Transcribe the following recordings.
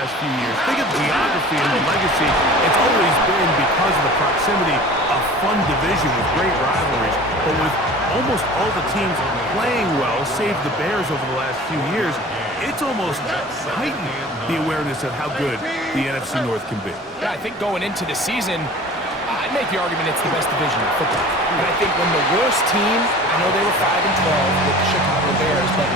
last few years. Think of the geography and the legacy. It's always been, because of the proximity, a fun division with great rivalries. But with almost all the teams playing well, save the Bears over the last few years, it's almost heightened the awareness of how good the NFC North can be. Yeah, I think going into the season, I'd make the argument it's the best division in football. And I think when the worst team, I know they were 5-12 with the Chicago Bears, but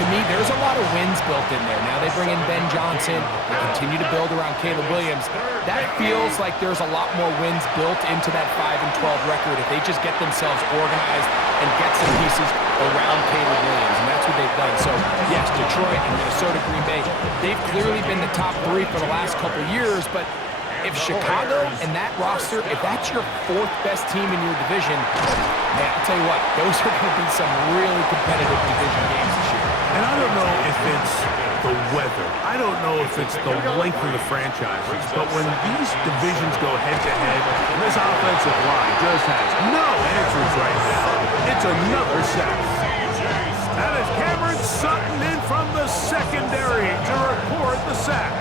to me, there's a lot of wins built in there. Now they bring in Ben Johnson, they continue to build around Caleb Williams. That feels like there's a lot more wins built into that 5-12 record if they just get themselves organized and get some pieces around Caleb Williams, and that's what they've done. So, yes, Detroit and Minnesota, Green Bay, they've clearly been the top three for the last couple years, but if Chicago and that roster, if that's your fourth best team in your division, man, I'll tell you what, those are going to be some really competitive division games this year. And I don't know if it's the weather. I don't know if it's the length of the franchises. But when these divisions go head-to-head, this offensive line just has no answers right now. It's another sack. That is Cameron Sutton in from the secondary to record the sack.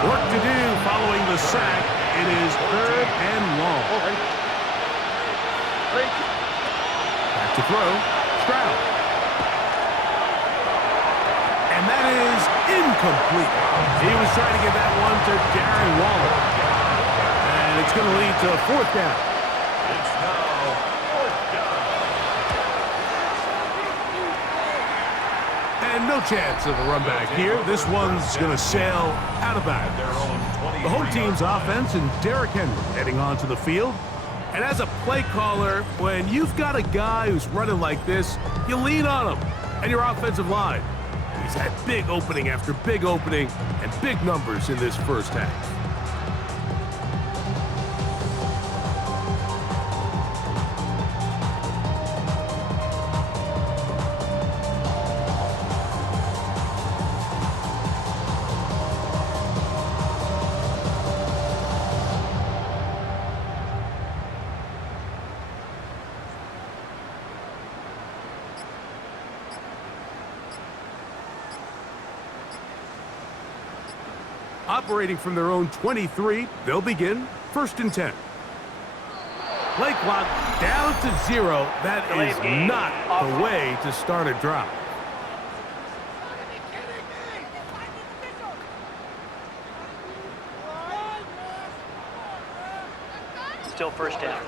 Work to do following the sack. It is 3rd and long. Back to throw. Stroud. And that is incomplete. He was trying to get that one to Darren Waller. And it's going to lead to a 4th down. It's now 4th down. And no chance of a run back here. This one's going to sail out of bounds. The home team's offense and Derrick Henry heading onto the field. And as a play caller, when you've got a guy who's running like this, you lean on him and your offensive line. He's had big opening after big opening and big numbers in this first half. Operating from their own 23, they'll begin 1st and 10. Play clock down to 0. That is not the way to start a drive. Still 1st down.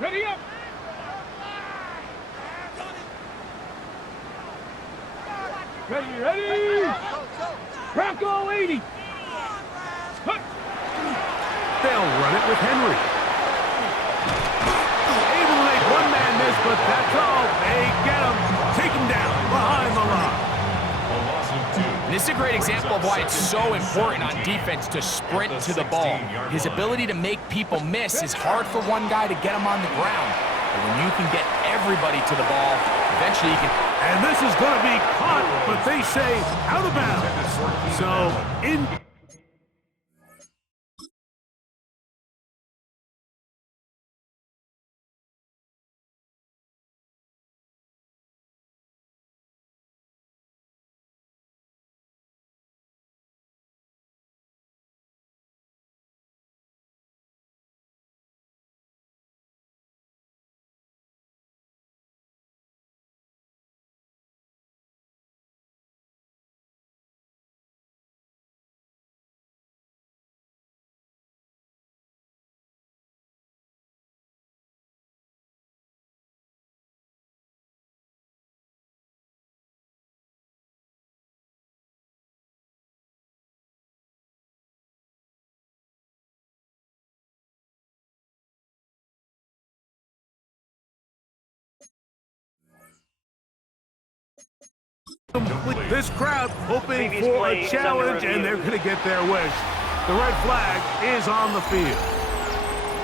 Ready up! Ready! Bronco 80! They'll run it with Henry. Able to make one man miss, but that's all. They get him. Take him down behind the line. And this is a great example of why it's so important on defense to sprint to the ball. His ability to make people miss is hard for one guy to get him on the ground. But when you can get everybody to the ball, eventually you can... And this is going to be caught, but they say out of bounds. So, in... This crowd hoping for a challenge, and they're going to get their wish. The red flag is on the field.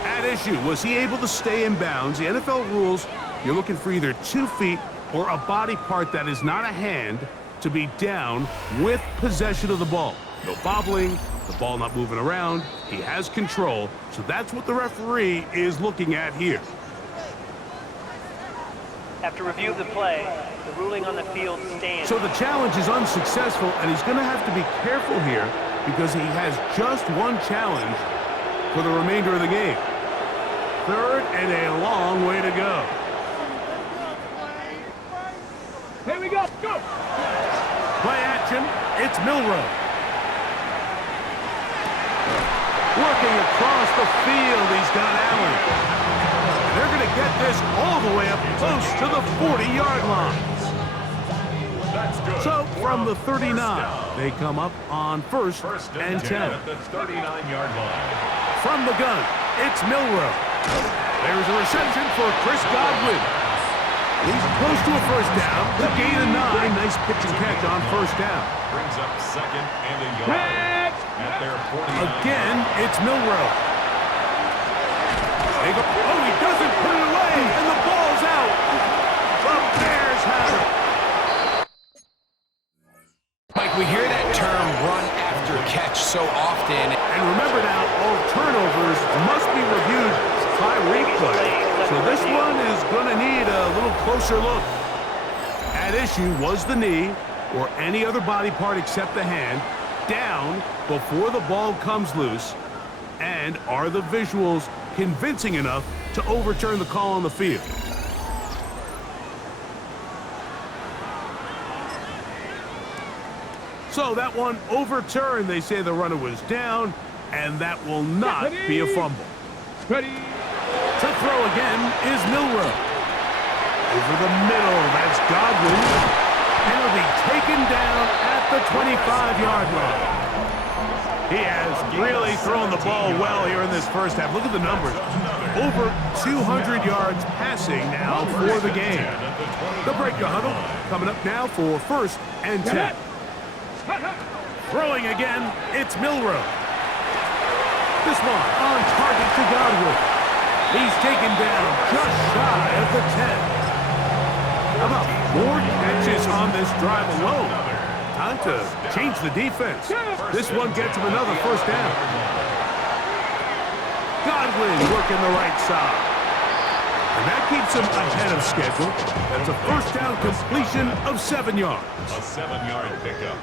At issue, was he able to stay in bounds? The NFL rules, you're looking for either 2 feet or a body part that is not a hand to be down with possession of the ball. No bobbling, the ball not moving around. He has control, so that's what the referee is looking at here. After review of the play, the ruling on the field stands. So the challenge is unsuccessful, and he's going to have to be careful here because he has just one challenge for the remainder of the game. Third and a long way to go. Here we go. Go. Play action. It's Milroe. Working across the field, he's got Allen. They're going to get this all the way up close to the 40-yard line. That's good. So from the 39, they come up on first and 10. At the 39-yard line. From the gun, it's Milroe. There's a reception for Chris Godwin. He's close to a first down. The gain of 9. Nice pitch and catch on first down. Brings up second and a yard. At their 49. Again, it's Milroe. They go, oh, he doesn't put it away, and the ball's out. The Bears have it. Mike, we hear that term run after catch so often. And remember now, all turnovers must be reviewed by replay. So this one is going to need a little closer look. At issue was the knee, or any other body part except the hand, down before the ball comes loose. And are the visuals convincing enough to overturn the call on the field? So that one overturned. They say the runner was down, and that will not be a fumble. Ready. To throw again is Milroe. Over the middle, that's Godwin. And he'll be taken down at the 25-yard line. He has really thrown the ball well here in this first half. Look at the numbers. Over 200 yards passing now for the game. The break the huddle coming up now for first and 10. Throwing again, it's Milroe. This one on target to Godwin. He's taken down just shy of the 10. How about 4 catches on this drive alone? Time to change the defense. This one gets him another first down. Godwin working the right side. And that keeps him ahead of schedule. That's a first down completion of 7 yards. A 7-yard pickup.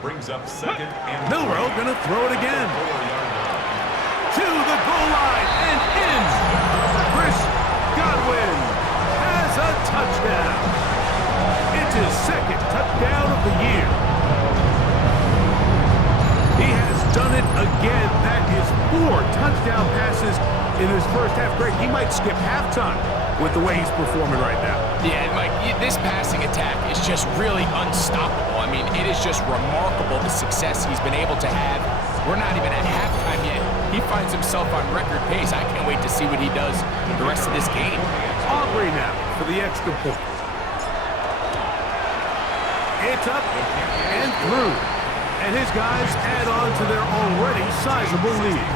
Brings up second and Milroe gonna throw it again. 4-yard line. To the goal line and in. Chris Godwin has a touchdown. It's his second touchdown of the year. He has done it again. That is 4 touchdown passes in his first half. Greg, he might skip halftime with the way he's performing right now. Yeah, Mike, this passing attack is just really unstoppable. I mean, it is just remarkable the success he's been able to have. We're not even at halftime yet. He finds himself on record pace. I can't wait to see what he does the rest of this game. Aubrey now for the extra point. It's up and through. And his guys add on to their already sizable lead.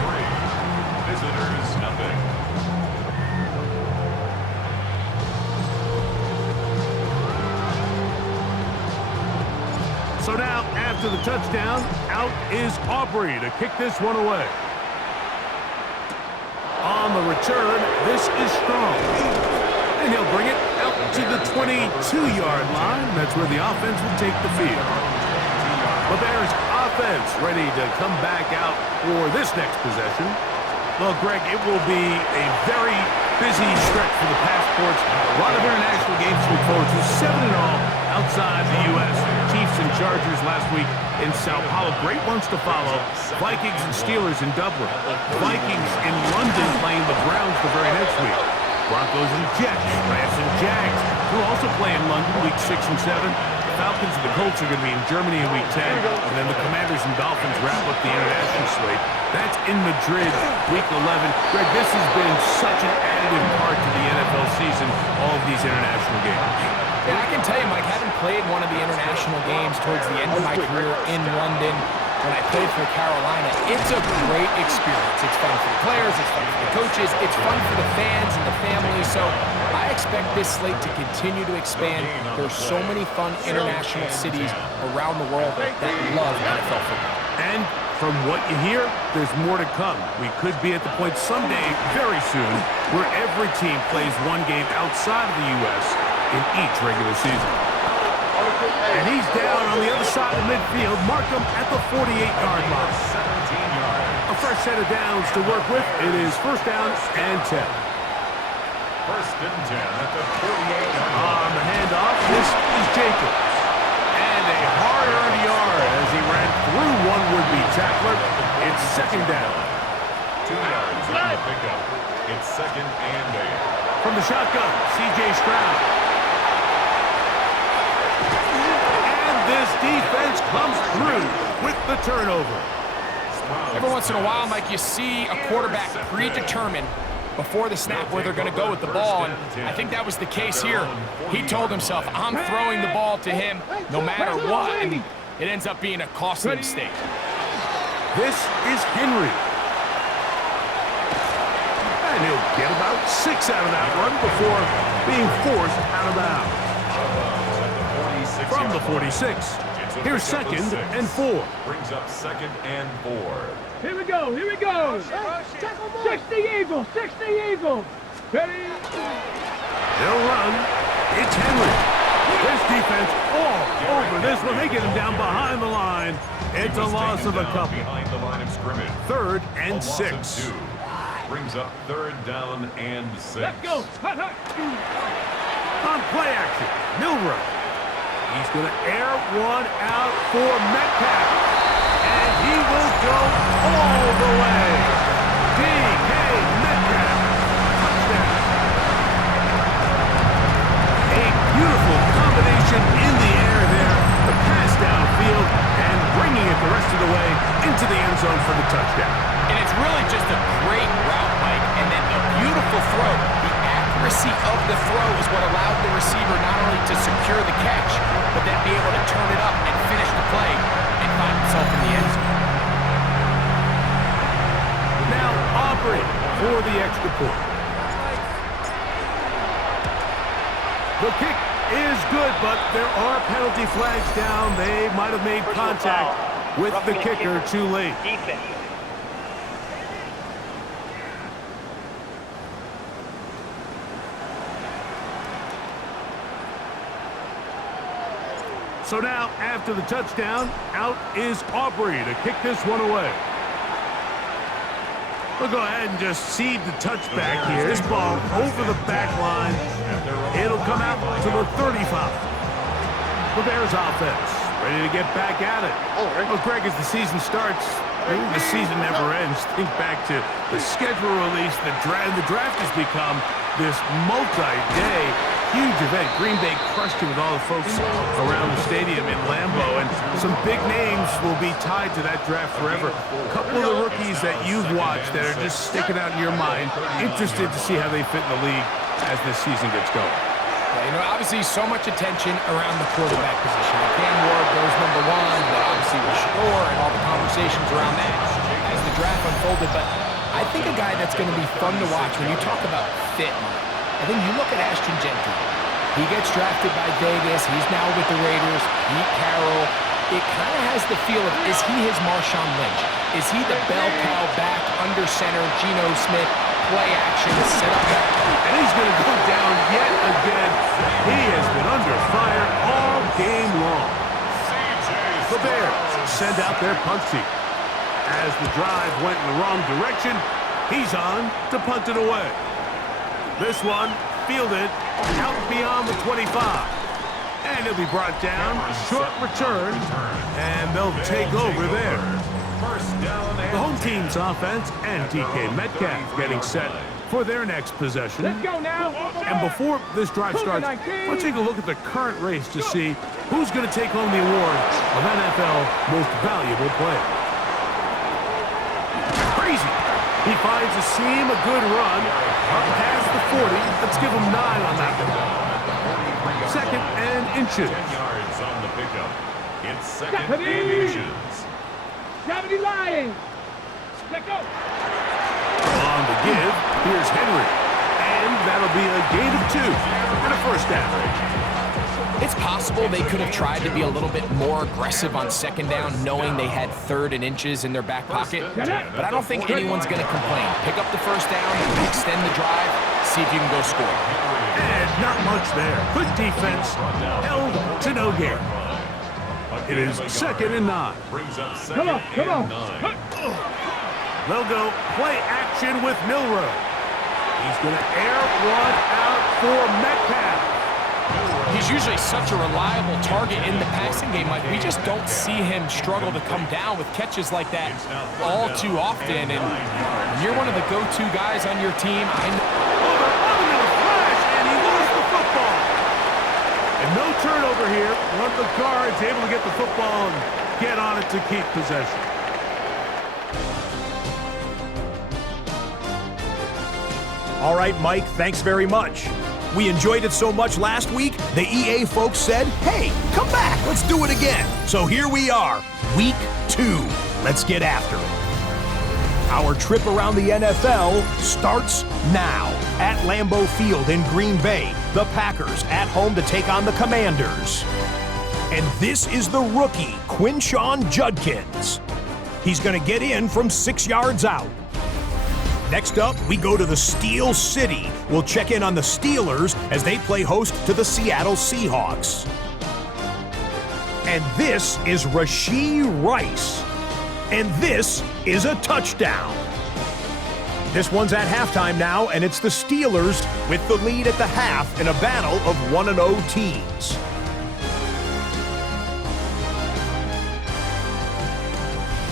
Visitors, nothing. So now, after the touchdown, out is Aubrey to kick this one away. On the return, this is Strong. And he'll bring it out to the 22-yard line. That's where the offense will take the field. The Bears offense ready to come back out for this next possession. Well, Greg, it will be a very busy stretch for the Passports. A lot of international games to look forward to. 7 in all outside the U.S. Chiefs and Chargers last week in Sao Paulo. Great ones to follow. Vikings and Steelers in Dublin. Vikings in London playing the Browns the very next week. Broncos and Jets. Rams and Jags, who also play in London week 6 and 7. Falcons and the Colts are going to be in Germany in week 10, and then the Commanders and Dolphins wrap up the international slate. That's in Madrid, week 11. Greg, this has been such an additive part to the NFL season, all of these international games. Yeah, I can tell you, Mike, having played one of the international games towards the end of my career in London, when I played for Carolina, it's a great experience. It's fun for the players, it's fun for the coaches, it's fun for the fans and the families. So I expect this slate to continue to expand. There's so many fun international cities around the world that love NFL football. And from what you hear, there's more to come. We could be at the point someday, very soon, where every team plays one game outside of the U.S. in each regular season. And he's down on the other side of midfield. Mark him at the 48-yard line. A fresh set of downs to work with. It is first down and 10. First and 10 at the 48-yard line. On the handoff, this is Jacobs. And a hard-earned yard as he ran through one would-be tackler. It's second down. 2 yards on the pickup. It's second and 8. From the shotgun, C.J. Stroud. And this defense comes through with the turnover. Every once in a while, Mike, you see a quarterback predetermined before the snap where they're going to go with the ball, and I think that was the case here. He told himself, I'm throwing the ball to him no matter what, and it ends up being a costly mistake. This is Henry. And he'll get about 6 out of that run before being forced out of bounds. From the 46, here's second and 4. Brings up second and 4. Here we go. Here we go. 60 Eagles. 60 Eagles. Ready? They'll run. It's Henry. This defense all over this one. They get him down behind the line. It's a loss of a couple. Behind the line of scrimmage. Third and 6. Brings up third down and 6. Let's go. Hut, hut. On play action, Milrow. He's going to air one out for Metcalf. And he will go all the way. D.K. Metcalf. Touchdown. A beautiful combination in the air there. The pass downfield and bringing it the rest of the way into the end zone for the touchdown. And it's really just a great route, Mike, and then a beautiful throw. The accuracy of the throw is what allowed the receiver not only to secure the catch, but then be able to turn it up and finish the play and find himself in the end zone. Now Aubrey for the extra point. The kick is good, but there are penalty flags down. They might have made contact with the kicker too late. Defense. So now, after the touchdown, out is Aubrey to kick this one away. We'll go ahead and just seed the touchback here. This ball over the back line. It'll come out to the 35. The Bears offense ready to get back at it. Well, Greg, as the season starts, the season never ends. Think back to the schedule release. The draft has become this multi-day huge event. Green Bay crushed it with all the folks around the stadium in Lambeau, and some big names will be tied to that draft forever. A couple of the rookies that you've watched that are just sticking out in your mind, interested to see how they fit in the league as this season gets going. Yeah, you know, obviously so much attention around the quarterback position. Cam Ward goes #1, but obviously with Shador and all the conversations around that as the draft unfolded. But I think a guy that's going to be fun to watch when you talk about fit, I think you look at Ashton Jenkins. He gets drafted by Vegas. He's now with the Raiders. Pete Carroll. It kind of has the feel of, is he his Marshawn Lynch? Is he the bell cow back under center, Geno Smith, play action, set up back? And he's going to go down yet again. He has been under fire all game long. The Bears send out their punt team. As the drive went in the wrong direction, he's on to punt it away. This one fielded out beyond the 25. And it'll be brought down, short return, and they'll take over there. The home team's offense and DK Metcalf getting set for their next possession. Let's go now. And before this drive starts, let's take a look at the current race to see who's going to take home the award of NFL Most Valuable Player. Crazy. He finds a seam, a good run, up past the 40. Let's give him 9 on that one. Second and inches. 10 yards on the pickup. It's second Stephanie. and inches. Gravity lying. Let's go. On the give, here's Henry. And that'll be a gain of 2 and a first down. It's possible they could have tried to be a little bit more aggressive on second down, knowing they had 3rd and inches in their back pocket. But I don't think anyone's going to complain. Pick up the first down, extend the drive, see if you can go score. And Not much there. Good defense. Held to no gain. It is 2nd and 9. Brings up Come on, come on. 2nd and 9. They'll go play action with Milrow. He's going to air one out for Metcalf. He's usually such a reliable target in the passing game. Like, we just don't see him struggle to come down with catches like that all too often. And when you're one of the go-to guys on your team, I know. Over in a flash, and he lost the football. And no turnover here. One of the guards able to get the football and get on it to keep possession. All right, Mike, thanks very much. We enjoyed it so much last week, the EA folks said, hey, come back, let's do it again. So here we are, week 2. Let's get after it. Our trip around the NFL starts now. At Lambeau Field in Green Bay, the Packers at home to take on the Commanders. And this is the rookie, Quinshawn Judkins. He's going to get in from 6 yards out. Next up, we go to the Steel City. We'll check in on the Steelers as they play host to the Seattle Seahawks. And this is Rashee Rice. And this is a touchdown. This one's at halftime now, and it's the Steelers with the lead at the half in a battle of 1-0 teams.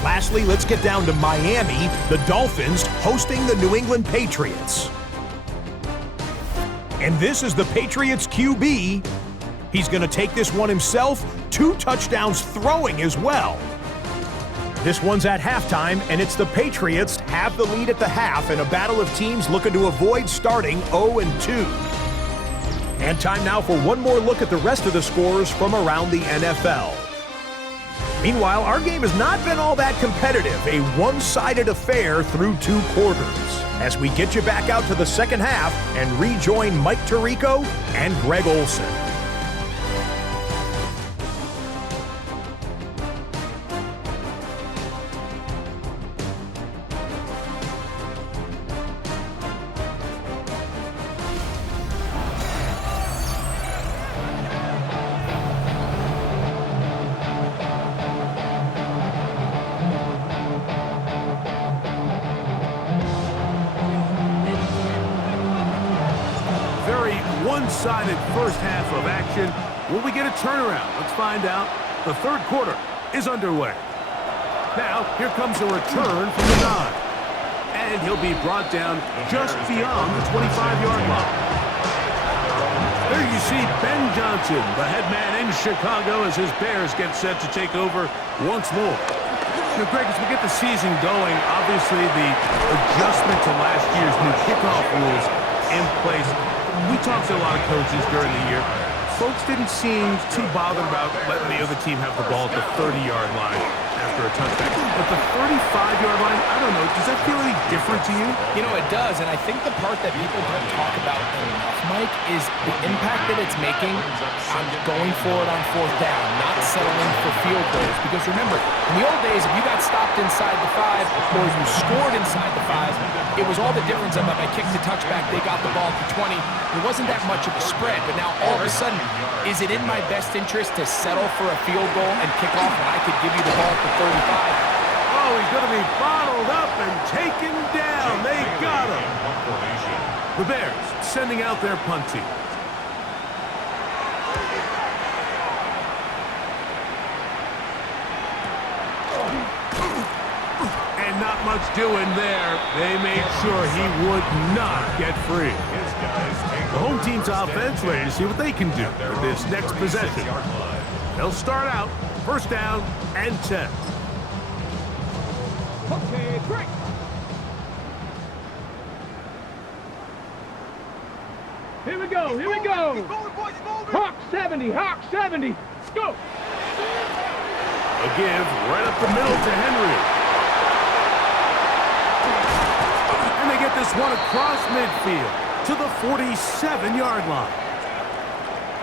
Lastly, let's get down to Miami, the Dolphins hosting the New England Patriots. And this is the Patriots QB. He's going to take this one himself, 2 touchdowns throwing as well. This one's at halftime, and it's the Patriots have the lead at the half in a battle of teams looking to avoid starting 0-2. And time now for one more look at the rest of the scores from around the NFL. Meanwhile, our game has not been all that competitive, a one-sided affair through 2 quarters. As we get you back out to the second half and rejoin Mike Tirico and Greg Olson. One-sided first half of action. Will we get a turnaround? Let's find out. The 3rd quarter is underway. Now, here comes a return from the 9. And he'll be brought down just beyond the 25-yard line. There you see Ben Johnson, the head man in Chicago, as his Bears get set to take over once more. Now, Greg, as we get the season going, obviously the adjustment to last year's new kickoff rules in place. We talked to a lot of coaches during the year. Folks didn't seem too bothered about letting the other team have the ball at the 30-yard line after a touchdown. But the 35-yard line, I don't know, does that feel any different to you? You know, it does, and I think the part that people don't talk about enough, Mike, is the impact that it's making on going forward on 4th down, not settling for field goals. Because remember, in the old days, if you got stopped inside the 5 or you scored inside the 5, it was all the difference of if I kicked the touchback, they got the ball at the 20. There wasn't that much of a spread, but now all of a sudden, is it in my best interest to settle for a field goal and kick off when I could give you the ball at the 35? Oh, he's going to be bottled up and taken down. They got him. The Bears sending out their punt team. And not much doing there. They made sure he would not get free. The home team's offense ready to see what they can do with this next possession. They'll start out 1st down and 10. Okay, great. Here we go, here we go. Hawk 70, Hawk 70. Go. A give right up the middle to Henry. And they get this one across midfield to the 47-yard line.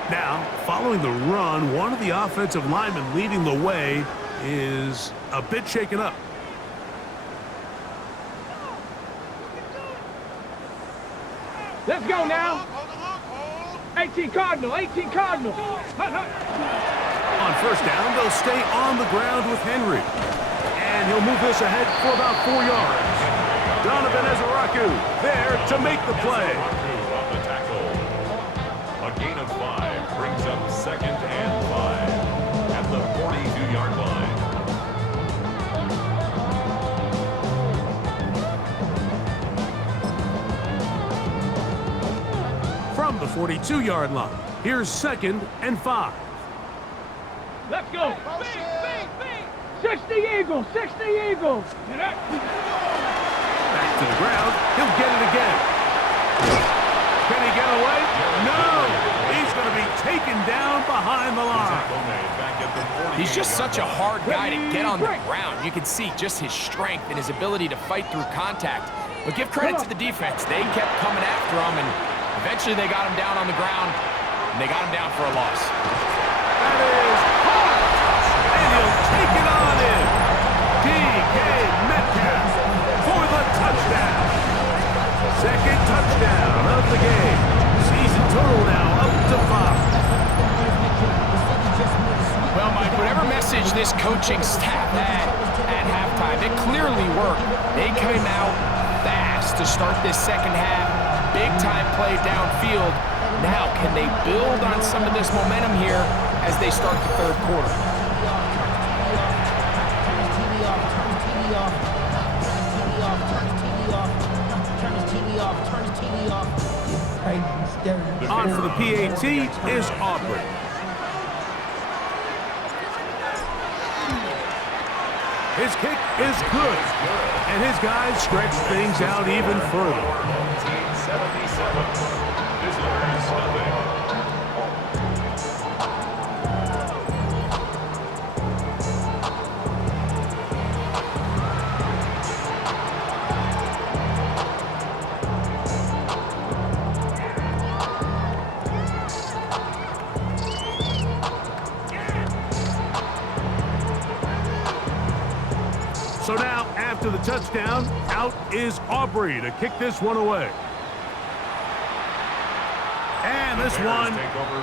Now, following the run, one of the offensive linemen leading the way is a bit shaken up. Let's go now. 18 Cardinal, 18 Cardinal. On first down, they'll stay on the ground with Henry. And he'll move this ahead for about 4 yards. Donovan Ezaraku there to make the play. On the tackle. A gain of 5 brings up 2nd and 5 at the 42-yard line. From the 42-yard line, here's 2nd and 5. Let's go. 60 Eagles, 60 Eagles. Back to the ground, he'll get it again. Can he get away? No! He's going to be taken down behind the line. He's just such a hard guy to get on the ground. You can see just his strength and his ability to fight through contact. But give credit to the defense. They kept coming after him, and eventually they got him down on the ground, and they got him down for a loss. That is hard! And he'll take it on in. DK Metcalf for the touchdown. Second touchdown of the game. Season total now up to 5. Well, Mike, whatever message this coaching staff had at halftime, it clearly worked. They came out fast to start this second half. Big-time play downfield. Now, can they build on some of this momentum here as they start the third quarter? On for the PAT is Aubrey. His kick is good, and his guys stretch things out even further. 1977. Visitors nothing. So now, after the touchdown, out is Aubrey to kick this one away. And this one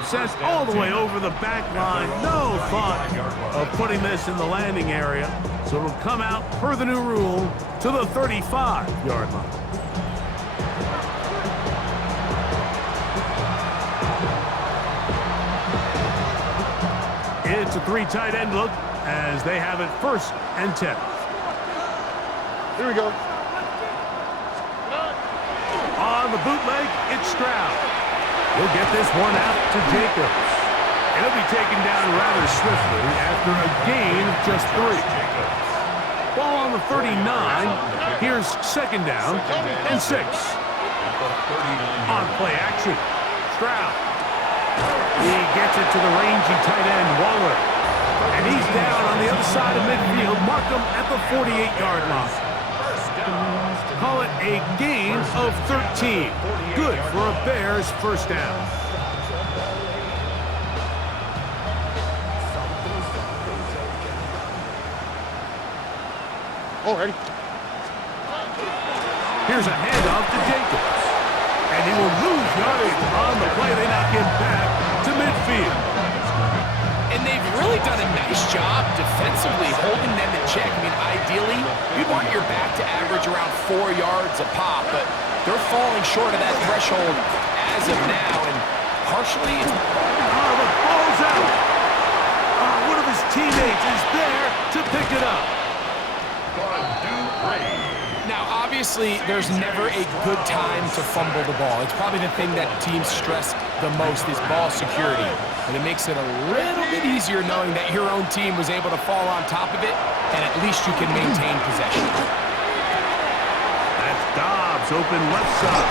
sent all the way over the back line. No thought of putting this in the landing area. So it'll come out, per the new rule, to the 35-yard line. It's a 3 tight end look as they have it 1st and 10. Here we go. On the bootleg, it's Stroud. He'll get this one out to Jacobs. He'll be taken down rather swiftly after a gain of just 3. Ball on the 39. Here's 2nd down and 6. On play action, Stroud. He gets it to the rangy tight end, Waller. And he's down on the other side of midfield. Mark him at the 48-yard line. Call it a gain of 13. Good for a Bears first down. Already. Here's a handoff to Jacobs. And he will lose yardage on the play. They knock him back to midfield. And they've really done a nice job defensively holding them in check. I mean, ideally, you'd want your back to average around 4 yards a pop, but they're falling short of that threshold as of now, and partially it's... Oh, the ball's out. One of his teammates is there to pick it up. Now, obviously, there's never a good time to fumble the ball. It's probably the thing that teams stress the most is ball security. But it makes it a little bit easier knowing that your own team was able to fall on top of it, and at least you can maintain possession. That's Dobbs open left side.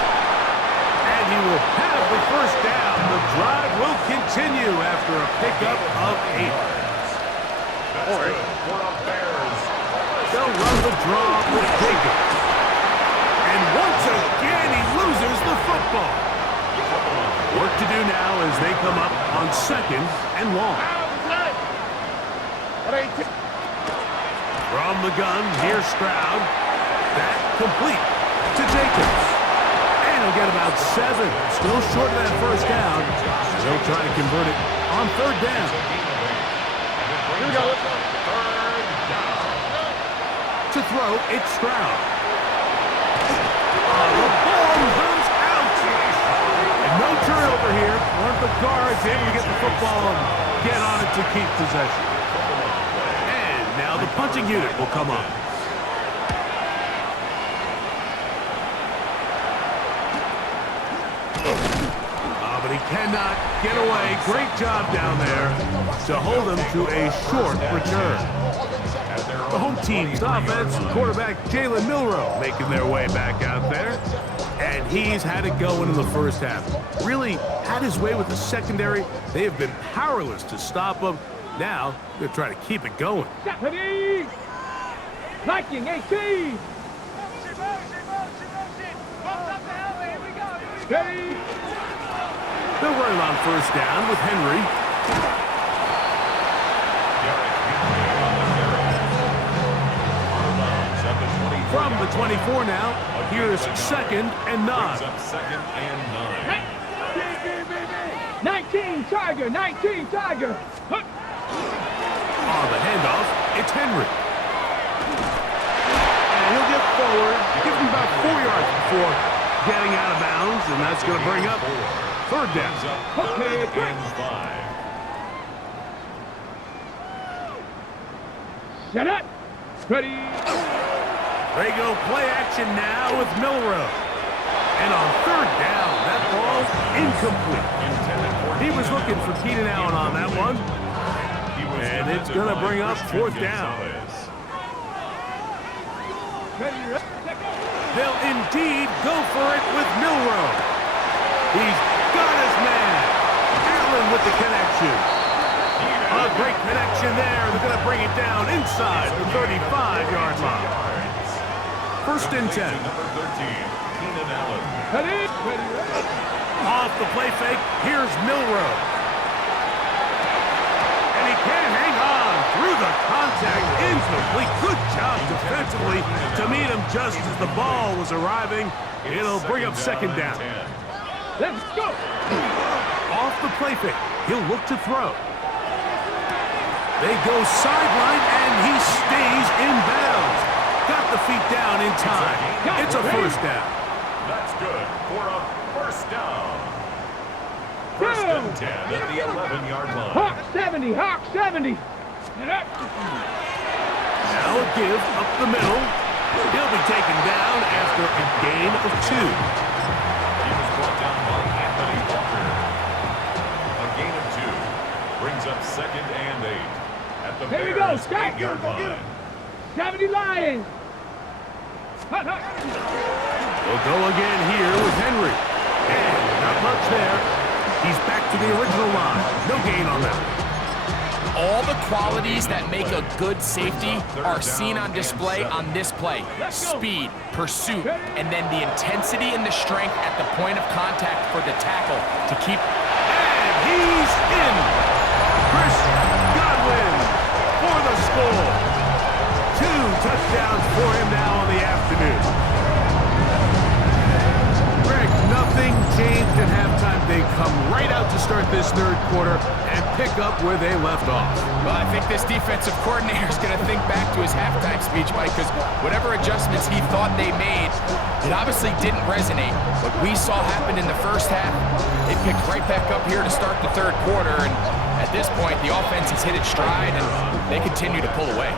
And he will have the first down. The drive will continue after a pickup of 8. They'll run the draw with Jacobs. And once again, he loses the football. Work to do now as they come up on 2nd and long. From the gun, here's Stroud. That complete to Jacobs. And he'll get about 7. Still short of that first down. They'll try to convert it on third down. Here we go. To throw, it's Stroud. The ball comes out. And no turnover here. One of the guards able to get the football and get on it to keep possession. And now the punting unit will come up. But he cannot get away. Great job down there to hold him to a short return. The home team's offense, quarterback Jalen Milroe making their way back out there. And he's had it going in the first half. Really had his way with the secondary. They have been powerless to stop him. Now, they're trying to keep it going. Ready? Liking 18. Ready? They'll run it on first down with Henry. From the 24 now, here's 2nd and 9. 19 Tiger, 19 Tiger. On the handoff, it's Henry. And he'll get forward, give him about 4 yards before getting out of bounds, and that's going to bring up third down. Okay, set up. Ready? They go play action now with Milroe. And on third down, that ball's incomplete. He was looking for Keenan Allen on that one. And it's going to bring up fourth down. They'll indeed go for it with Milroe. He's got his man. Allen with the connection. A great connection there. They're going to bring it down inside the 35-yard line. First and 10. Off the play fake, here's Milroe. And he can't hang on through the contact. Incomplete. Good job defensively to meet him just as the ball was arriving. It'll bring up second down. Let's go. Off the play fake, he'll look to throw. They go sideline, and he stays in bounds. Got the feet down in time. It's a first down. That's good for a first down. First and 10 at the 11-yard line. Hawk 70, Hawk 70. Now a give up the middle. He'll be taken down after a gain of 2. He was brought down by Anthony Walker. A gain of 2 brings up 2nd and 8 at the Here we go, Bears' Scott. 8-yard line. 70 Lions. We'll go again here with Henry. And not much there. He's back to the original line. No gain on that. All the qualities that make a good safety are seen on display on this play. Speed, pursuit, and then the intensity and the strength at the point of contact for the tackle to keep. And he's in. Chris Godwin for the score. 2 touchdowns for him now on the afternoon. Greg, nothing changed at halftime. They come right out to start this third quarter and pick up where they left off. Well, I think this defensive coordinator is going to think back to his halftime speech, Mike, because whatever adjustments he thought they made, it obviously didn't resonate. What we saw happen in the first half, they picked right back up here to start the third quarter, and at this point, the offense has hit its stride, and they continue to pull away.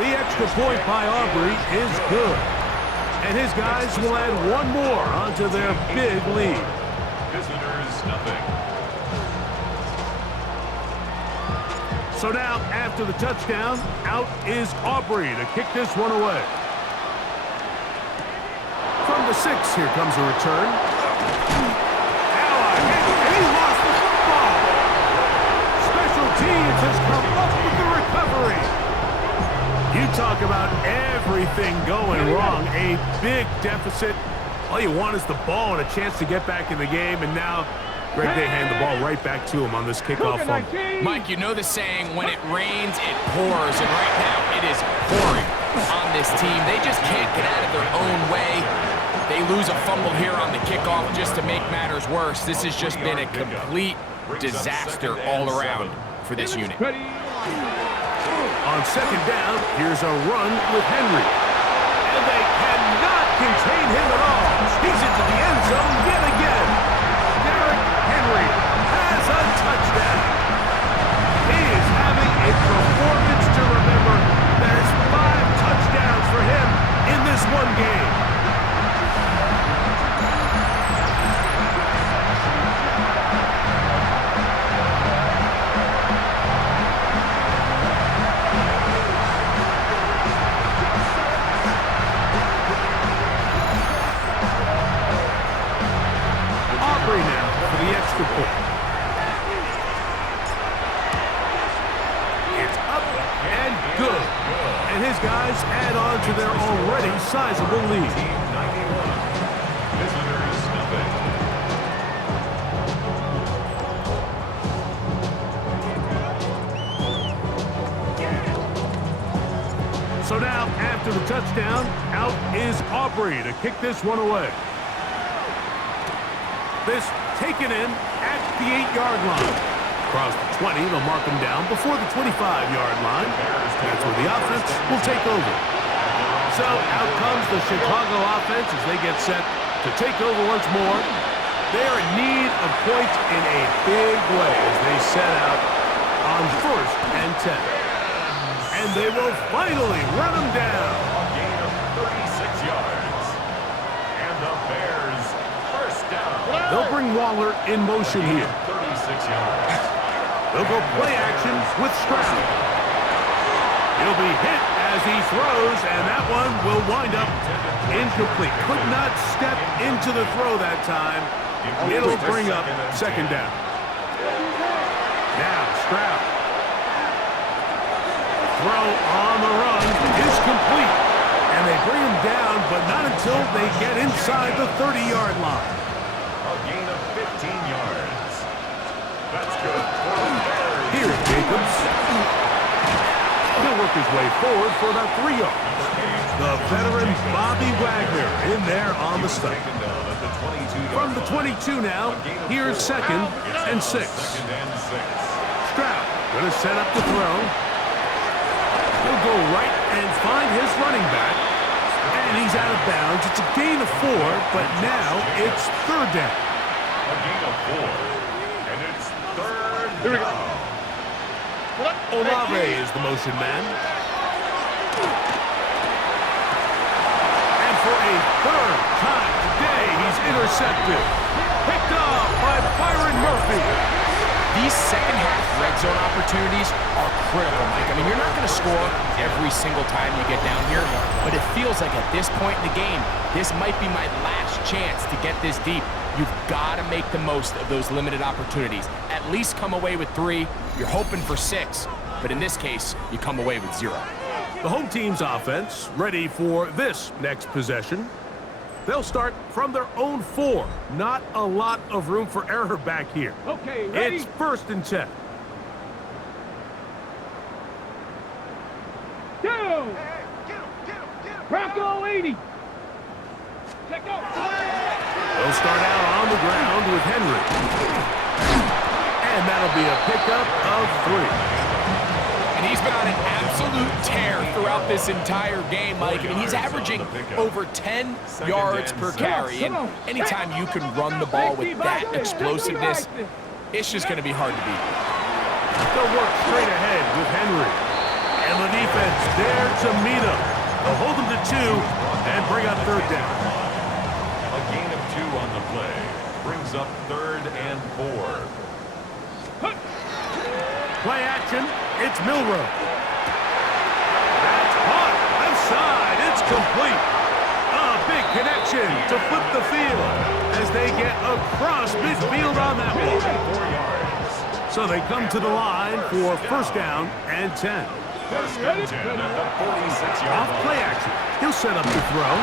The extra point by Aubrey is good. And his guys will add one more onto their big lead. Visitors, nothing. So now, after the touchdown, out is Aubrey to kick this one away. From the 6, here comes a return. Now a hit, and he lost the football. Special teams has come up with the recovery. You talk about everything going wrong. A big deficit. All you want is the ball and a chance to get back in the game. And now, Greg, they hand the ball right back to him on this kickoff fumble. Mike, you know the saying, when it rains, it pours. And right now, it is pouring. on this team. They just can't get out of their own way. They lose a fumble here on the kickoff just to make matters worse. This has just been a complete disaster all around for this unit. On second down, here's a run with Henry. And they cannot contain him at all. He's into the end zone yet again. Derrick Henry has a touchdown. He is having a performance to remember. There's 5 touchdowns for him in this one game. Now for the extra point. It's up and good. And his guys add on to their already sizable lead. Team 91. Visitors nothing. So now, after the touchdown, out is Aubrey to kick this one away. This taken in at the 8-yard line. Across the 20, they'll mark him down before the 25-yard line. That's where the offense will take over. So out comes the Chicago offense as they get set to take over once more. They are in need of points in a big way as they set out on 1st and 10. And they will finally run him down. A gain of 36 yards. And the Bears first down. They'll bring Waller in motion here. 36 yards. They'll go play action with Stroud. He'll be hit as he throws, and that one will wind up incomplete. Could not step into the throw that time. It'll bring up second down. Now Stroud. Throw on the run is complete. And they bring him down, but not until they get inside the 30-yard line. A gain of 15 yards. That's good for the Bears. Here's Jacobs. He'll work his way forward for about 3 yards. The veteran Bobby Wagner in there on the stunt. From the 22 now, here's 2nd and 6. Stroud going to set up the throw. He'll go right and find his running back. And he's out of bounds. It's a gain of 4, but now it's 3rd down. A gain of 4. And it's 3rd down. Olave is the motion man. And for a 3rd time today, he's intercepted. Picked off by Byron Murphy. These second-half red zone opportunities are critical, Mike. I mean, you're not going to score every single time you get down here, but it feels like at this point in the game, this might be my last chance to get this deep. You've got to make the most of those limited opportunities. At least come away with 3. You're hoping for 6, but in this case, you come away with 0. The home team's offense ready for this next possession. They'll start from their own 4. Not a lot of room for error back here. Okay, ready? It's 1st and 10. Go! Bronco 80. Check out. They'll start out on the ground with Henry. And that'll be a pickup of 3. And he's been on an absolute tear throughout this entire game, Mike. I mean, he's averaging over 10 yards per carry. And anytime you can run the ball with that explosiveness, it's just going to be hard to beat. They'll work straight ahead with Henry. And the defense there to meet him. They'll hold him to 2 and bring up 3rd down. A gain of 2 on the play. Brings up 3rd and 4. Play action. It's Milrow. That's caught. Left side. It's complete. A big connection to flip the field as they get across midfield on that one. 4 yards. So they come to the line for 1st down and 10. 1st and 10 at the 46-yard Off line. play action. He'll set up the throw.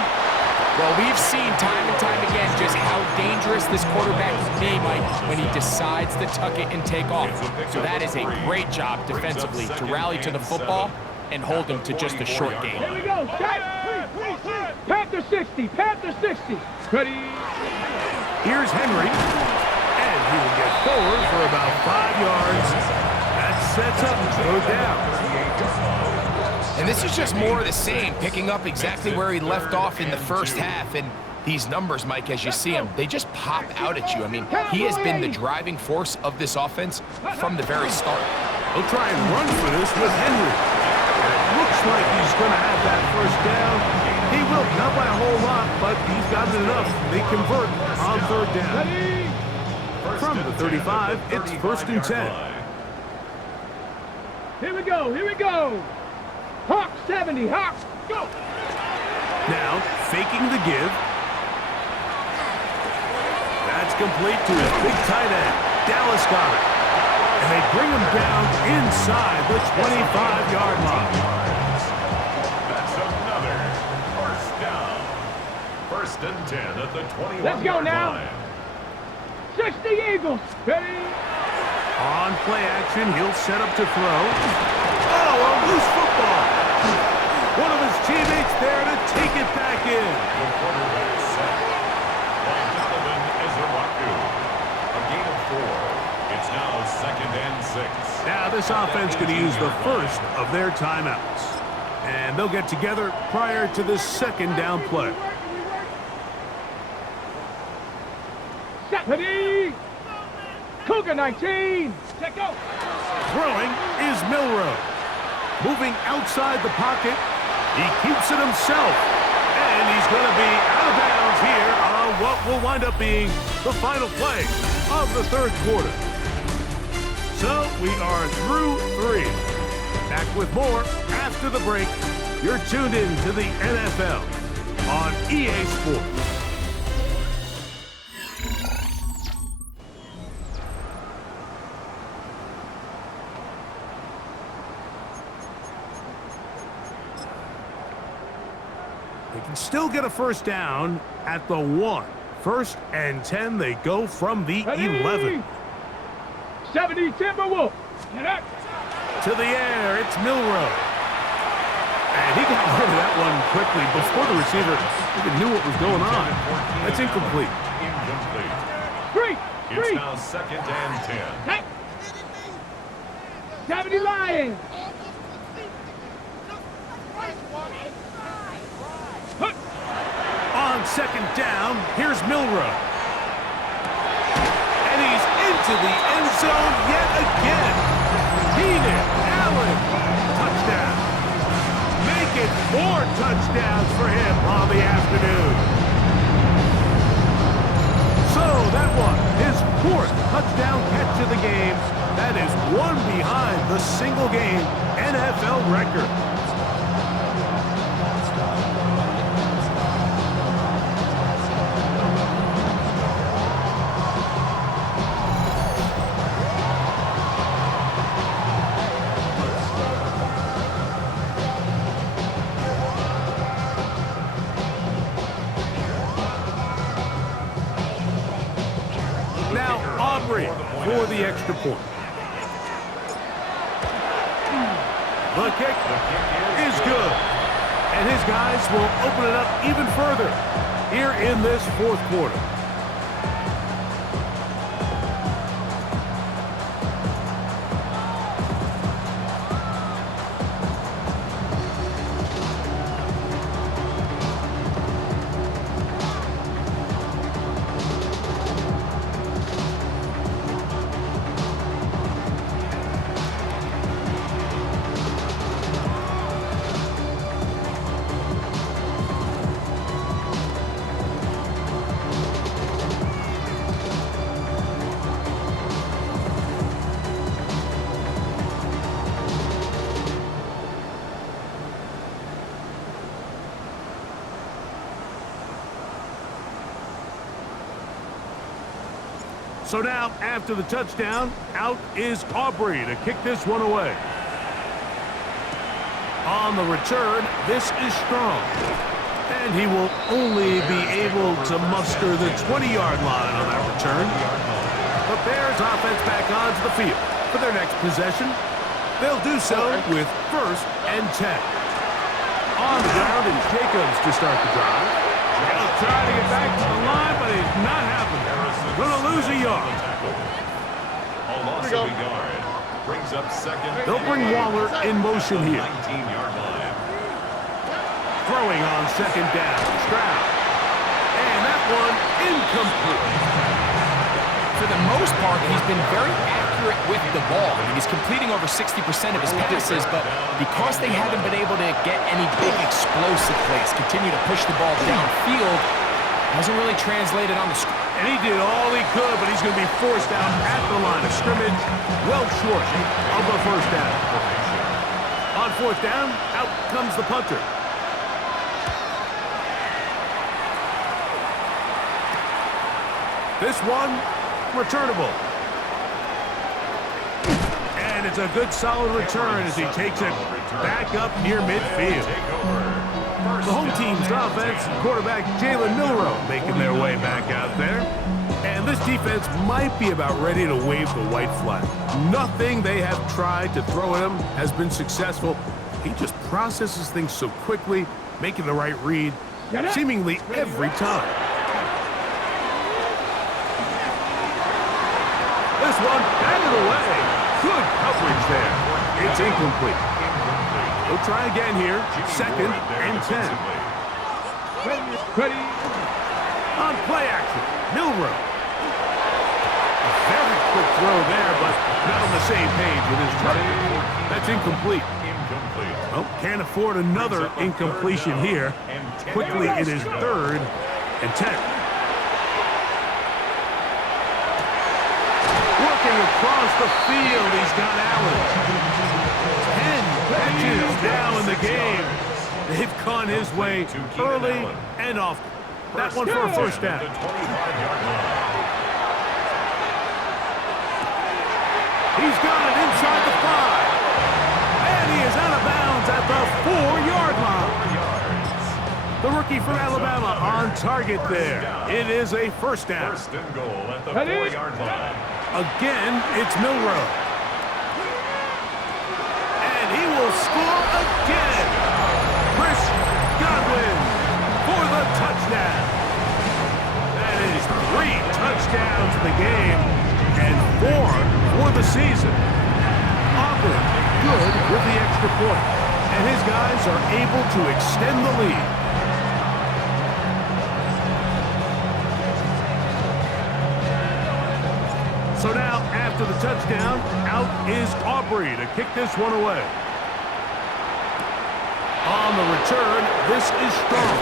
Well, we've seen time and time again just how dangerous this quarterback can be, Mike, when he decides to tuck it and take off. So that is a great job defensively to rally to the football and hold them to just a short gain. Here we go. Set. Panther 60. Panther 60. Ready. Here's Henry, and he will get forward for about 5 yards. That sets up third down. And this is just more of the same, picking up exactly where he left off in the first half. And these numbers, Mike, as you see them, they just pop out at you. I mean, he has been the driving force of this offense from the very start. He'll try and run for this with Henry. And it looks like he's going to have that first down. He will, not by a whole lot, but he's got it enough. They convert on third down. From the 35, it's first and 10. Here we go. Here we go. Hawk 70. Hawk. Go. Now, faking the give. That's complete to his big tight end, Dallas got it. And they bring him down inside the 25-yard line. That's another first down. First and 10 at the 21-yard line. Let's go now. 60 Eagles. Ready. On play action, he'll set up to throw. Oh, a loose football. One of his teammates there to take it back in. The quarterback set by Donovan Ezeraku. A gain of 4. It's now second and 6. Now this offense going to use the first of their timeouts. And they'll get together prior to this second down play. Ready. Cougar 19. Check go. Throwing is Milroe. Moving outside the pocket. He keeps it himself. And he's going to be out of bounds here on what will wind up being the final play of the third quarter. So we are through 3. Back with more after the break. You're tuned in to the NFL on EA Sports. They can still get a first down at the 1. First and 10, they go from the 11. 70 Timberwolf. Get up. To the air, it's Milroe. And he got rid of that one quickly before the receiver even knew what was going on. That's incomplete. Incomplete. It's now second and 10. Hey. 70 Lions. On second down, here's Milroe. And he's into the end zone yet again. Keenan Allen, touchdown. Make it 4 touchdowns for him on the afternoon. So that one, his 4th touchdown catch of the game. That is one behind the single-game NFL record. For the extra point. The kick is good. And his guys will open it up even further here in this fourth quarter. So now, after the touchdown, out is Aubrey to kick this one away. On the return, this is Strong. And he will only be able to muster the 20-yard line on that return. The Bears offense back onto the field for their next possession. They'll do so with 1st and 10. On the ground is Jacobs to start the drive. He'll try to get back to the line, but it's not happening. Going to lose a yard. A loss of a yard. Brings up 2nd. They'll bring Waller in motion here. 19-yard line. Throwing on 2nd down. Stroud. And that one incomplete. For the most part, he's been very accurate with the ball. I mean, he's completing over 60% of his passes, but because they haven't been able to get any big explosive plays, continue to push the ball downfield, hasn't really translated on the screen. And he did all he could, but he's going to be forced out at the line of scrimmage, well short of the 1st down. On 4th down, out comes the punter. This one, returnable. And it's a good solid return as he takes it back up near midfield. The home team's offense, quarterback Jalen Milroe making their way back out there. And this defense might be about ready to wave the white flag. Nothing they have tried to throw at him has been successful. He just processes things so quickly, making the right read seemingly every time. This one batted away. Good coverage there. It's incomplete. We'll try again here. 2nd and 10. Ready. On play action, Milroe. A very quick throw there, but not on the same page with his target. That's incomplete. Well, can't afford another incompletion here. Quickly, it is 3rd and 10. Across the field, he's got Allen. 10 catches now in the game. They've gone his way early and often. That one for a 1st down. He's got it inside the 5. And he is out of bounds at the 4-yard line. The rookie from Alabama on target there. It is a 1st down. 1st and goal at the 4-yard line. Again, it's Milroe. And he will score again. Chris Godwin for the touchdown. That is 3 touchdowns in the game and 4 for the season. Auburn good with the extra point. And his guys are able to extend the lead. So now, after the touchdown, out is Aubrey to kick this one away. On the return, this is Strong.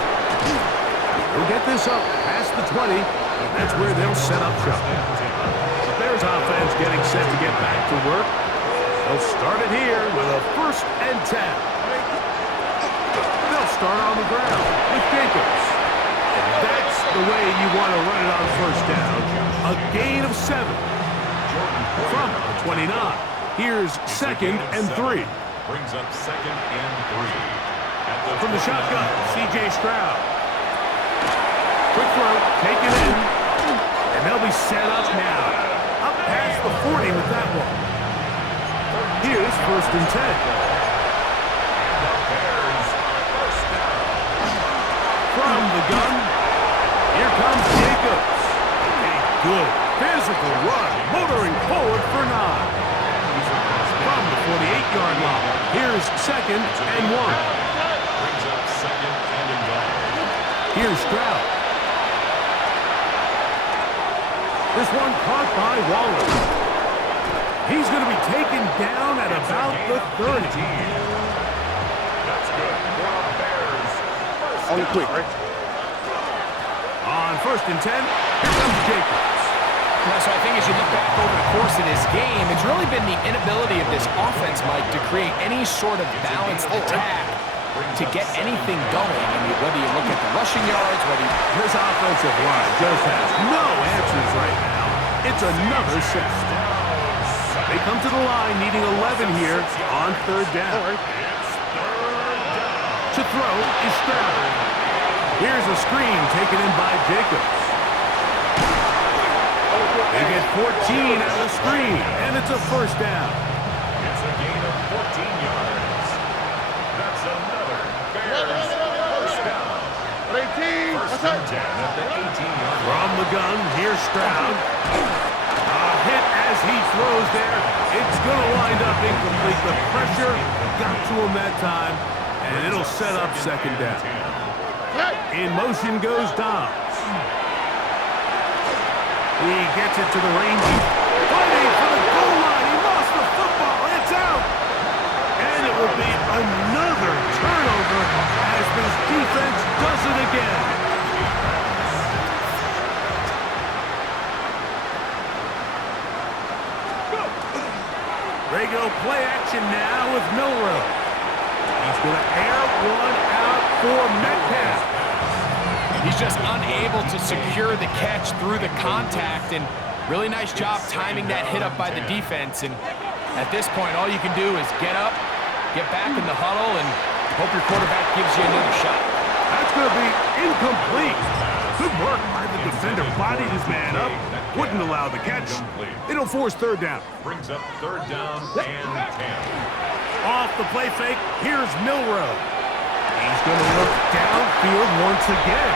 He'll get this up past the 20, and that's where they'll set up shop. The Bears offense getting set to get back to work. They'll start it here with a 1st and 10. They'll start on the ground with Jacobs. And that's the way you want to run it on 1st down. A gain of 7. From the 29. Here's 2nd and 3. Brings up 2nd and 3. From the shotgun, C.J. Stroud. Quick throw, taken in. And they'll be set up now. Up past the 40 with that one. Here's 1st and 10. From the gun, here comes Jacobs. A good physical run, motoring forward for 9. From the 48-yard line, here's 2nd and 1. Brings up 2nd and goal. Here's Stroud. This one caught by Waller. He's going to be taken down at about the 30. That's good for the Bears. Only quick, right? On 1st and 10, here comes Jacobs. Yeah, so I think as you look back over the course of this game, it's really been the inability of this offense, Mike, to create any sort of balanced attack to get anything going. I mean, whether you look at the rushing yards, whether you... This offensive line just has no answers right now. It's another set. They come to the line needing 11 here on 3rd down. To throw is Stroud. Here's a screen taken in by Jacobs. They get 14 out of the screen, and it's a 1st down. It's a gain of 14 Here's Stroud. A hit as he throws there. It's going to wind up incomplete. The pressure got to him that time, and it'll set up second down. In motion goes Dobbs. He gets it to the range. Fighting for the goal line. He lost the football. It's out. And it will be another turnover as this defense does it again. They go play action now with Milroe. He's going to air one out for Metcalf. He's just unable to secure the catch through the contact, and really nice job timing that hit up by the defense. And at this point, all you can do is get up, get back in the huddle, and hope your quarterback gives you another shot. That's going to be incomplete. Good work by the defender. Bodied his man up. Wouldn't allow the catch. It'll force third down. Brings up third down and 10. Off the play fake, here's Milroe. He's going to look downfield once again.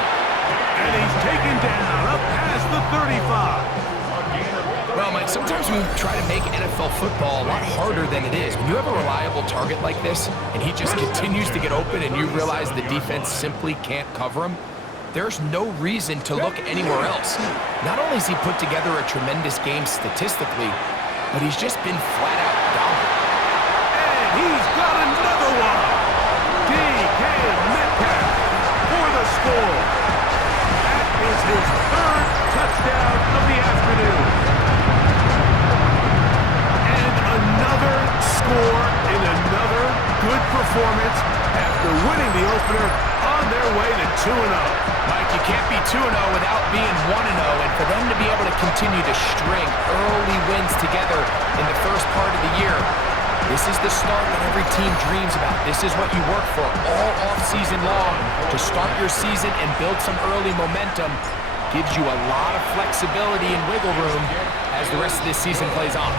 And he's taken down up past the 35. Well, Mike, sometimes we try to make NFL football a lot harder than it is. When you have a reliable target like this, and he just continues to get open, and you realize the defense simply can't cover him, there's no reason to look anywhere else. Not only has he put together a tremendous game statistically, but he's just been flat out dominant. And he's got another one. DK Metcalf for the score. That is his third touchdown of the afternoon. And another score in another good performance after winning the opener on their way to 2-0. Mike, you can't be 2-0 without being 1-0, and for them to be able to continue to string early wins together in the first part of the year, this is the start that every team dreams about. This is what you work for all off-season long, to start your season and build some early momentum. Gives you a lot of flexibility and wiggle room as the rest of this season plays on.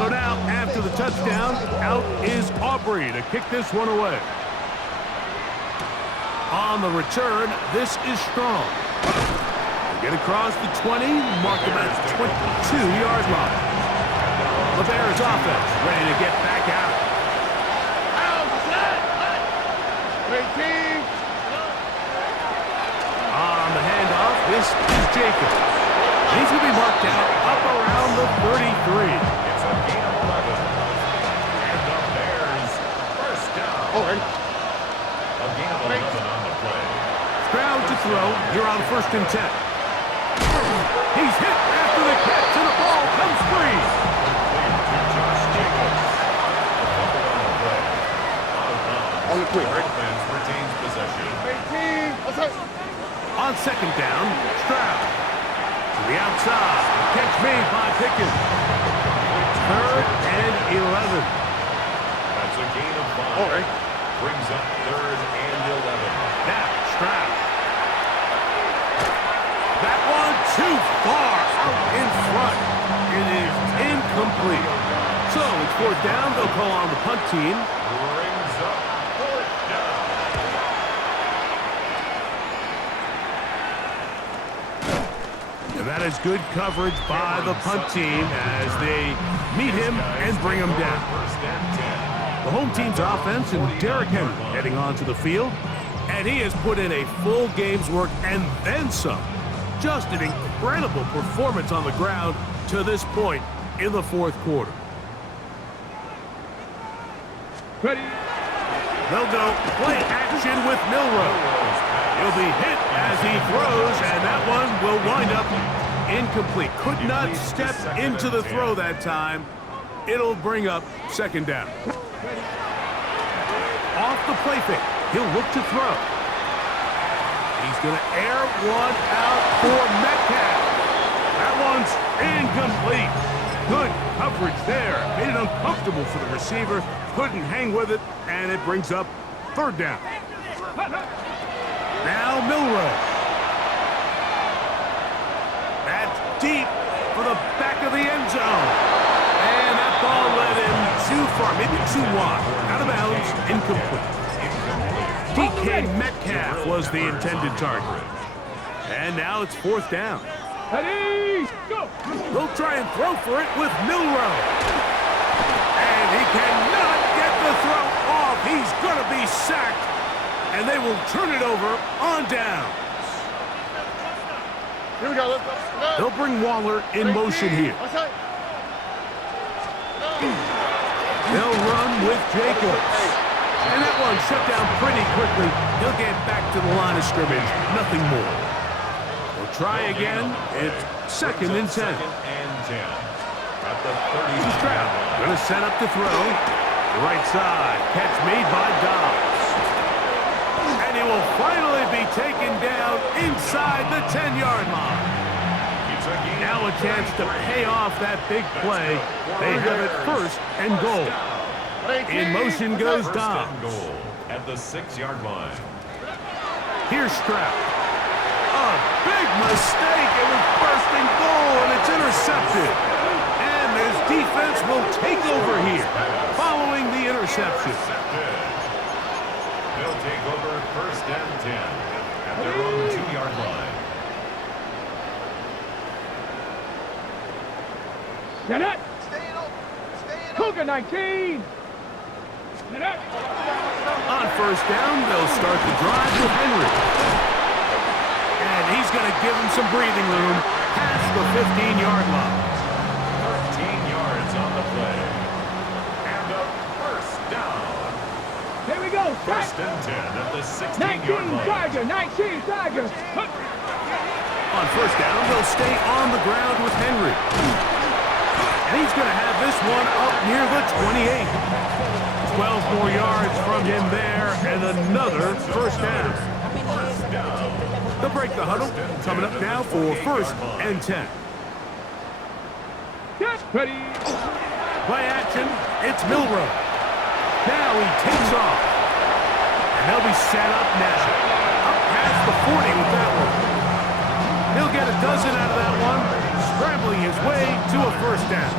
So now, after the touchdown, out is Aubrey to kick this one away. On the return, this is Strong. They get across the 20, mark about 22-yard line. The Bears offense ready to get back out. On the handoff, this is Jacob. He's going to be marked out up around the 33. It's a gain of 11. And the Bears first down. A gain of 11 on the play. Stroud to throw. You're on 1st and 10. He's hit after the catch, and the ball comes free. Josh Jacobs. A fumble on the play. Out of bounds. On the quick, right? Offense retains possession. On 2nd down, Stroud to the outside. Catch made by Pickens. 3rd and 11. That's a gain of 5. All right. Brings up 3rd and 11. Now, Stroud. That one too far out in front. It is incomplete. So it's 4th down. They'll call on the punt team. Brings up 4th down. And that is good coverage by the punt team as they meet him and bring him down. First and 10. The home team's offense and Derrick Henry heading onto the field. And he has put in a full game's work and then some. Just an incredible performance on the ground to this point in the 4th quarter. Ready. They'll go play action with Milroe. He'll be hit as he throws, and that one will wind up incomplete. Could not step into the throw that time. It'll bring up 2nd down. Off the play fake, he'll look to throw. He's going to air one out for Metcalf. That one's incomplete. Good coverage there. Made it uncomfortable for the receiver. Couldn't hang with it, and it brings up 3rd down. Now Milroe. That's deep for the back of the end zone. And that ball led him too far, maybe too wide. Out of bounds, incomplete. DK Metcalf was the intended target. And now it's fourth down. Ready, go! He'll try and throw for it with Milrow. And he cannot get the throw off. He's going to be sacked. And they will turn it over on down. Here we go. Let's go. They'll bring Waller in motion here. They'll run with Jacobs. And that one shut down pretty quickly. He'll get back to the line of scrimmage. Nothing more. They'll try again. It's second and 10. Second and 10. At the 30. Stroud going to set up to throw. The right side. Catch made by Dobbs. And he will finally be taken down inside the 10-yard line. Now a chance to pay off that big play. They have it first and goal. In motion goes Dobbs. Goal at the 6-yard line. Here's Stroud. A big mistake. It was first and goal, and it's intercepted. And his defense will take over here following the interception. They'll take over first and 10 at their own 2-yard line. Get it! Cougar 19! Get it! On first down, they'll start the drive with Henry. And he's going to give him some breathing room past the 15-yard line. 13 yards on the play. And a first down. Here we go! First and 10 at the 16-yard 19 line. Tiger! 19 Tiger! On first down, they'll stay on the ground with Henry. And he's going to have this one up near the 28. 12 more yards from him there, and another first down. They'll break the huddle. Coming up now for first and 10. Get ready! Play action. It's Milrow. Now he takes off. And they'll be set up now. Up past the 40 with that one. He'll get a dozen out of that one, scrambling his way to a first down.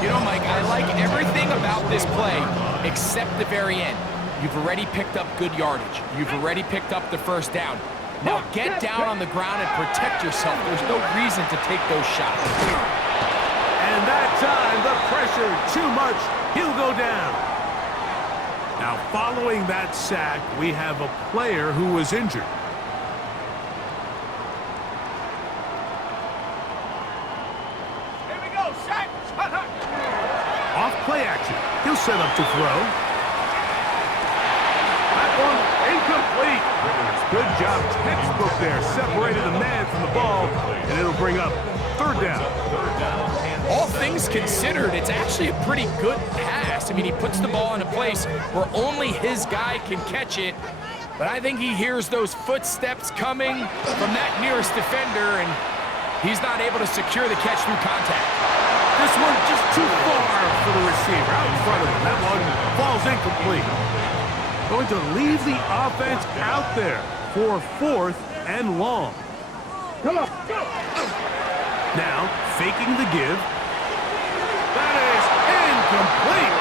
You know, Mike, I like everything about this play except the very end. You've already picked up good yardage. You've already picked up the first down. Now get down on the ground and protect yourself. There's no reason to take those shots. And that time, the pressure too much. He'll go down. Now, following that sack, we have a player who was injured. Off play action. He'll set up to throw. That one incomplete. Good job. Textbook there. Separated the man from the ball, and it'll bring up third down. All things considered, it's actually a pretty good pass. I mean, he puts the ball in a place where only his guy can catch it. But I think he hears those footsteps coming from that nearest defender, and he's not able to secure the catch through contact. This one just too far for the receiver. Out in front of him. That one falls incomplete. Going to leave the offense out there for fourth and long. Come on! Go! Now, faking the give. That is incomplete.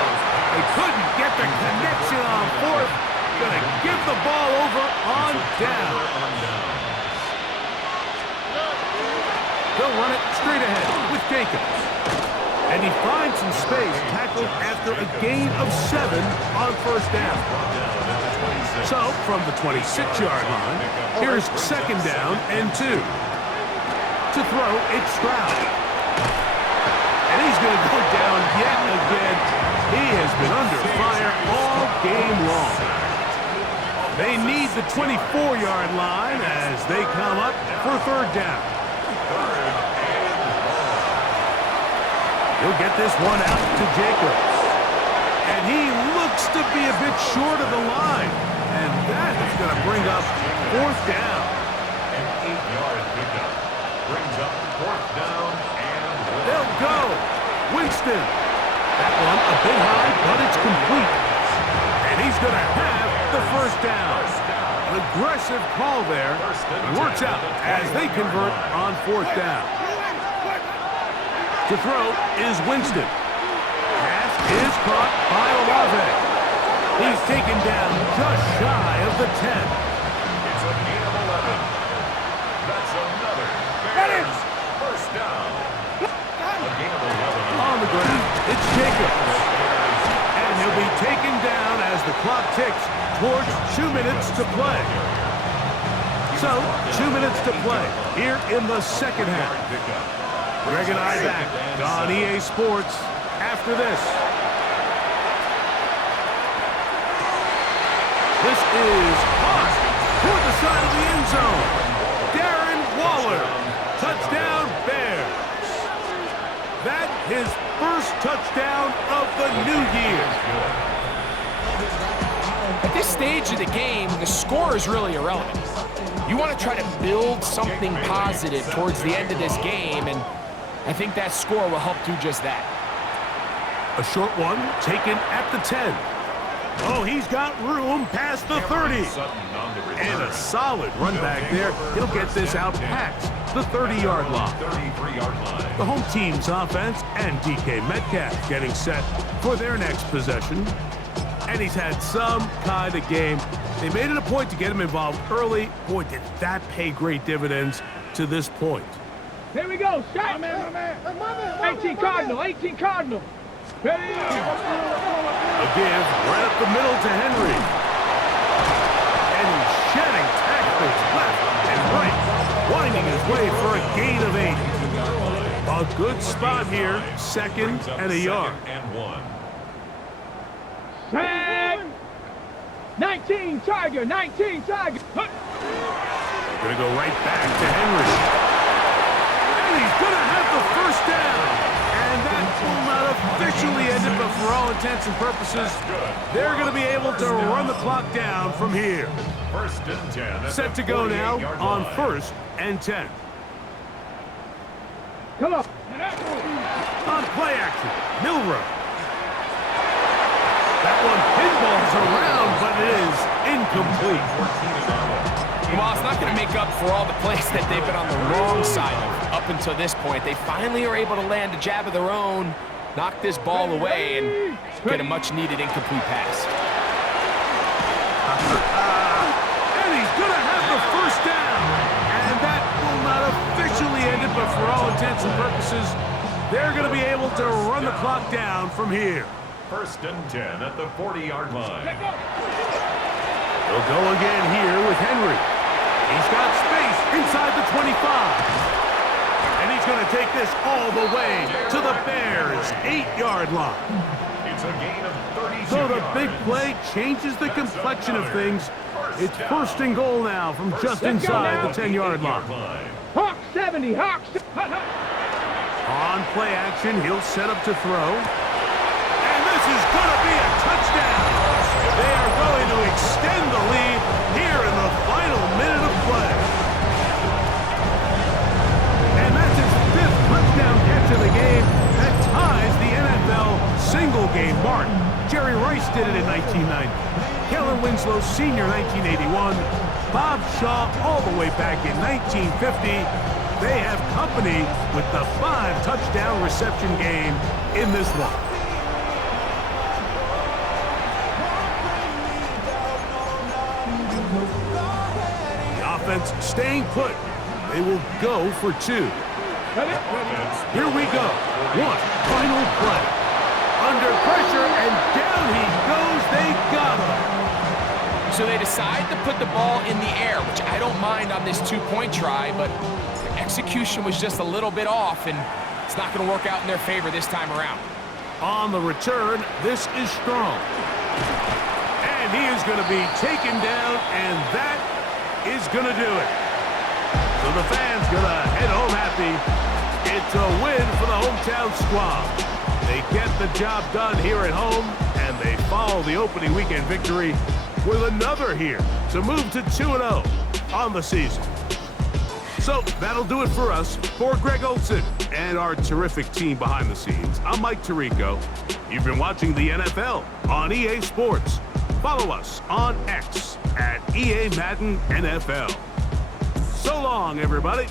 They couldn't get the connection on fourth. Gonna give the ball over on down. They'll run it straight ahead with Jacobs. And he finds some space, tackled after a gain of 7 on first down. So, from the 26-yard line, here's second down and 2. To throw, it's Stroud. And he's going to go down yet again. He has been under fire all game long. They need the 24-yard line as they come up for third down. He'll get this one out to Jacobs. And he looks to be a bit short of the line. And that is going to bring up fourth down. An 8-yard pickup brings up fourth down and They'll go. Winston. That one a bit high, but it's complete. And he's going to have the first down. An aggressive call there. It works out as they convert on fourth down. To throw is Winston. is caught by Olave. He's taken down just shy of the 10. It's a gain of 11. That's another Bears first down. A gain of 11. On the ground, it's Jacobs. And he'll be taken down as the clock ticks towards 2 minutes to play. So, 2 minutes to play here in the second half. Greg and I back on EA Sports after this. This is caught toward the side of the end zone. Darren Waller, touchdown Bears. That his first touchdown of the new year. At this stage of the game, the score is really irrelevant. You want to try to build something positive towards the end of this game, and I think that score will help do just that. A short one taken at the 10. Oh, he's got room past the 30. And a solid run back there. He'll get this out past the 30-yard line. The home team's offense and DK Metcalf getting set for their next possession. And he's had some kind of game. They made it a point to get him involved early. Boy, did that pay great dividends to this point. Here we go. Shot. 18 Cardinal. 18 Cardinal. Ready? A give right up the middle to Henry. And he's shedding tackles left and right, winding his way for a gain of 8. A good spot here, second and a yard. Sack. 19 Tiger. 19 Tiger. They're going to go right back to Henry. And he's going to have the first down. And that will not officially end it, but for all intents and purposes, they're going to be able to run the clock down from here. First and 10. Set to go now on first and 10. Come on. On play action, Milrow. That one pinballs around, but it is incomplete. Well, it's not going to make up for all the plays that they've been on the wrong side of up until this point. They finally are able to land a jab of their own, knock this ball away, and get a much-needed incomplete pass. And he's going to have the first down. And that will not officially end it, but for all intents and purposes, they're going to be able to run the clock down from here. First and 10 at the 40-yard line. They'll go again here with Henry. He's got space inside the 25. And he's going to take this all the way to the Bears' 8-yard line. It's a gain of 32 So the yards. big play changes the complexion of things. It's first and goal now from just inside the 10-yard line. Hawk 70. Hawk. On play action, he'll set up to throw. And this is going to be a touchdown. They are going to extend the lead here in the final minute of play. And that's his 5th touchdown catch of the game. That ties the NFL single-game mark. Jerry Rice did it in 1990. Kellen Winslow Sr. 1981. Bob Shaw all the way back in 1950. They have company with the 5-touchdown reception game in this one. The offense staying put. They will go for 2. Here we go. One final play. Under pressure, and down he goes. They got him. So they decide to put the ball in the air, which I don't mind on this 2-point try, but the execution was just a little bit off, and it's not going to work out in their favor this time around. On the return, this is strong. And he is going to be taken down, and that is going to do it. So the fans going to head home happy. It's a win for the hometown squad. They get the job done here at home, and they follow the opening weekend victory with another here to move to 2-0 on the season. So that'll do it for us. For Greg Olson and our terrific team behind the scenes, I'm Mike Tirico. You've been watching the NFL on EA Sports. Follow us on X at EA Madden NFL. So long, everybody.